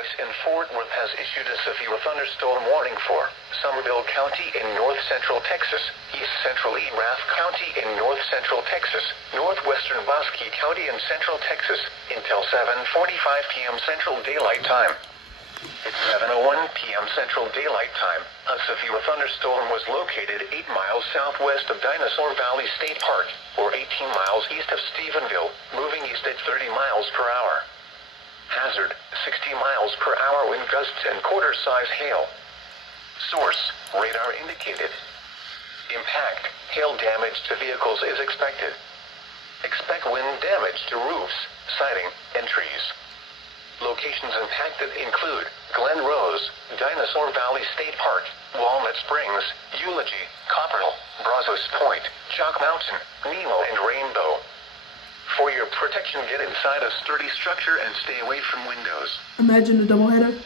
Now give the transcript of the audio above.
Office in Fort Worth has issued a severe thunderstorm warning for Somerville County in north-central Texas, east-central Erath County in north-central Texas, northwestern Bosque County in central Texas, until 7:45 p.m. Central Daylight Time. At 7:01 p.m. Central Daylight Time, a severe thunderstorm was located 8 miles southwest of Dinosaur Valley State Park, or 18 miles east of Stephenville, moving east at 30 miles per hour. Hazard, 60 miles per hour wind gusts and quarter-size hail. Source, radar indicated. Impact, hail damage to vehicles is expected. Expect wind damage to roofs, siding, and trees. Locations impacted include Glen Rose, Dinosaur Valley State Park, Walnut Springs, Eulogy, Copperhill, Brazos Point, Chalk Mountain, Nemo, and Rainbow. For your protection, get inside a sturdy structure and stay away from windows. Imagine a doubleheader.